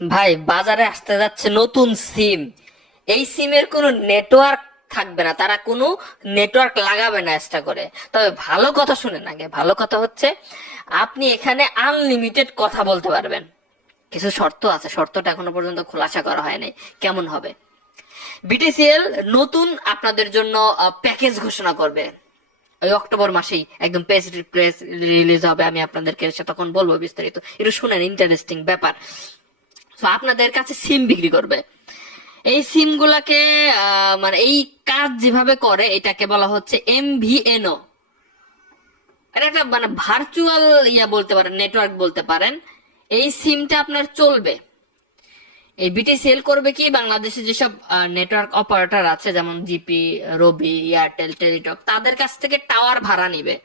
ভাই বাজারে আসতে যাচ্ছে নতুন সিম। এই সিমের কোনো নেটওয়ার্ক থাকবে না, তারা কোনো নেটওয়ার্ক লাগাবে না এক্সট্রা করে। তবে ভালো কথা শুনেন আগে, ভালো কথা হচ্ছে আপনি এখানে আনলিমিটেড কথা বলতে পারবেন। কিছু শর্ত আছে, শর্তটা এখনো পর্যন্ত খোলাসা করা হয় নাই কেমন হবে। বিটিসিএল নতুন আপনাদের জন্য প্যাকেজ ঘোষণা করবে ওই অক্টোবর মাসেই, একদম প্রেস রিলিজ হবে। আমি আপনাদেরকে সে তখন বলবো বিস্তারিত, একটু শুনেন, ইন্টারেস্টিং ব্যাপার। তো আপনাদের কাছে সিম বিক্রি করবে। এই সিম গুলাকে মানে এই কাজ যেভাবে করে এটাকে বলা হচ্ছে এমভিএনও। এটা একটা মানে ভার্চুয়াল ইয়া বলতে পারেন, নেটওয়ার্ক বলতে পারেন। এই সিমটা আপনার চলবে। এই বিটিসিএল করবে কি, বাংলাদেশে যেসব নেটওয়ার্ক অপারেটর আছে যেমন জিপি, রবি, এয়ারটেল, টেলিটক, তাদের কাছ থেকে টাওয়ার ভাড়া নিবে।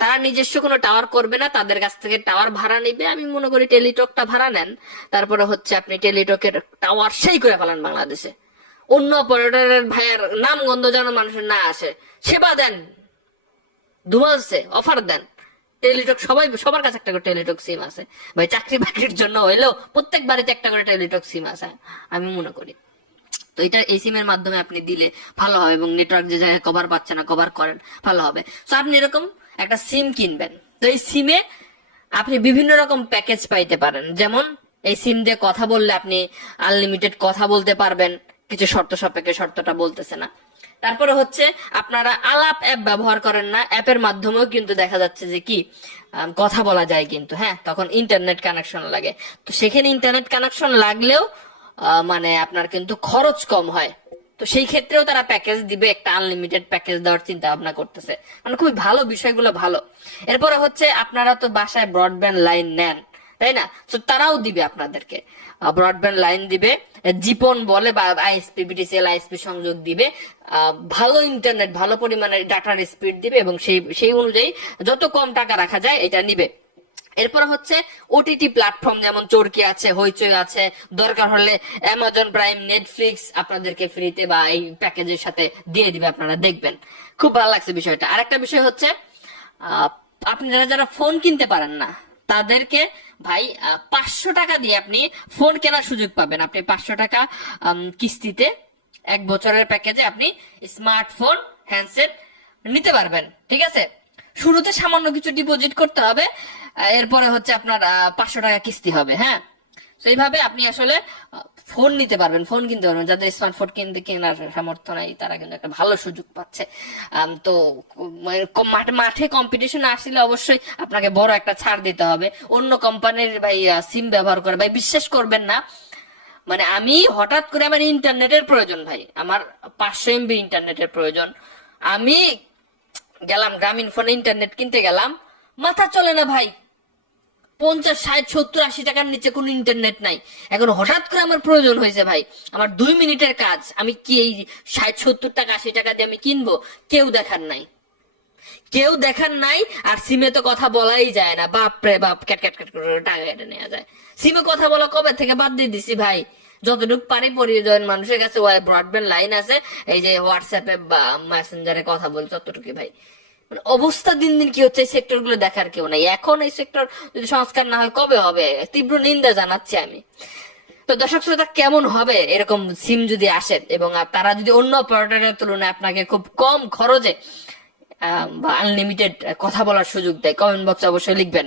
তারা নিজস্ব কোনো টাওয়ার করবে না, তাদের কাছ থেকে টাওয়ার ভাড়া নিবে। আমি মনে করি টেলিটকটা ভাড়া নেন, তারপরে হচ্ছে আপনি টেলিটকের টাওয়ার সেই করে ফেলান বাংলাদেশে। অন্য অপারেটরের ভাইয়ের নাম গন্ধ যেন মানুষের না আসে, সেবা দেন, ধুমালছে অফার দেন। টেলিটক সবার কাছে একটা করে টেলিটক সিম আছে ভাই, চাকরি বাকরির জন্য হইলেও প্রত্যেক বাড়িতে একটা করে টেলিটক সিম আছে আমি মনে করি। তো এটা এই সিমের মাধ্যমে আপনি দিলে ভালো হবে, এবং নেটওয়ার্ক যে জায়গায় কভার পাচ্ছে না কভার করেন ভালো হবে। তো আপনি এরকম একটা সিম কিনবেন, তো এই সিমে আপনি বিভিন্ন রকম প্যাকেজ পাইতে পারেন। যেমন এই সিম দিয়ে কথা বললে আপনি আনলিমিটেড কথা বলতে পারবেন, কিছু শর্ত সাপেক্ষে, শর্তটা বলতেছে না। তারপরে হচ্ছে আপনারা আলাপ অ্যাপ ব্যবহার করেন না, অ্যাপের মাধ্যমেও কিন্তু দেখা যাচ্ছে যে কি কথা বলা যায়, কিন্তু হ্যাঁ তখন ইন্টারনেট কানেকশন লাগে। তো সেখানে ইন্টারনেট কানেকশন লাগলেও মানে আপনার কিন্তু খরচ কম হয়। তো সেই ক্ষেত্রেও তারা প্যাকেজ দিবে, একটা আনলিমিটেড প্যাকেজ দেওয়ার চিন্তা ভাবনা করতেছে। মানে খুবই ভালো, বিষয়গুলো ভালো। এরপরে হচ্ছে আপনারা তো বাসায় ব্রডব্যান্ড লাইন নেন, তাই না? তো তারাও দিবে আপনাদেরকে ব্রডব্যান্ড লাইন দিবে, জিপন বলে বা আইএসপি, বিটিসিএল আইএসপি সংযোগ দিবে। ভালো ইন্টারনেট, ভালো পরিমাণে ডাটার স্পিড দিবে, এবং সেই সেই অনুযায়ী যত কম টাকা রাখা যায় এটা নিবে। এরপর হচ্ছে ওটিটি প্ল্যাটফর্ম, যেমন চরকি আছে, হইচই আছে, দরকার হলে অ্যামাজন প্রাইম, নেটফ্লিক্স আপনাদেরকে ফ্রিতে বা এই প্যাকেজের সাথে দিয়ে দিবে, আপনারা দেখবেন। খুব ভালো লাগছে বিষয়টা। আরেকটা বিষয় হচ্ছে আহ, আপনারা যারা ফোন কিনতে পারেন না তাদেরকে ভাই 500 টাকা দিয়ে আপনি ফোন কেনার সুযোগ পাবেন। আপনি 500 টাকা কিস্তিতে 1 বছরের প্যাকেজে আপনি স্মার্টফোন, হ্যান্ডসেট নিতে পারবেন। ঠিক আছে, শুরুতে সামান্য কিছু ডিপোজিট করতে হবে, এরপরে হচ্ছে আপনার 500 টাকা কিস্তি হবে। হ্যাঁ, তো এইভাবে আপনি আসলে ফোন নিতে পারবেন, ফোন কিনতে পারবেন। যাদের স্মার্টফোন কেনার সামর্থ্য নাই তারা কিন্তু একটা ভালো সুযোগ পাচ্ছে। তো মানে মাঠে কম্পিটিশন আসলে অবশ্যই আপনাকে বড় একটা ছাড় দিতে হবে। অন্য কোম্পানির ভাই সিম ব্যবহার করে ভাই বিশ্বাস করবেন না। মানে আমি হঠাৎ করে আমার ইন্টারনেটের প্রয়োজন ভাই, আমার 500 MB ইন্টারনেটের প্রয়োজন। আমি গেলাম গ্রামীণ ফোনে ইন্টারনেট কিনতে গেলাম, মাথা চলে না ভাই, 50, 60, 70, 80 টাকার নিচে কোনো ইন্টারনেট নাই। এখন হঠাৎ করে আমার প্রয়োজন হয়েছে ভাই, আমার 2 মিনিটের কাজ, আমি কি এই 60, 70 টাকা, 80 টাকা দিয়ে আমি কিনবো? কেউ দেখার নাই, কেউ দেখার নাই। আর সিমে তো কথা বলাই যায় না, বাপ রে বাপ, ক্যাট ক্যাট ক্যাট করে টাকা কেটে নেওয়া যায়। সিমে কথা বলা কবে থেকে বাদ দিয়ে দিছি ভাই। যতটুকু পারি পরিজন মানুষের কাছে ব্রডব্যান্ড লাইন আছে, এই যে হোয়াটসঅ্যাপে বা মেসেঞ্জারে কথা বলছি ততটুকু ভাই। মানে অবস্থা দিন দিন কি হচ্ছে, এই সেক্টর গুলো দেখার কেউ নাই। এখন এই সেক্টর যদি সংস্কার না হয় কবে হবে? তীব্র নিন্দা জানাচ্ছি আমি। তো দর্শক শ্রোতা, কেমন হবে এরকম সিম যদি আসে, এবং তারা যদি অন্য অপারেটরের তুলনায় আপনাকে খুব কম খরচে বা আনলিমিটেড কথা বলার সুযোগ দেয়? কমেন্ট বক্সে অবশ্যই লিখবেন।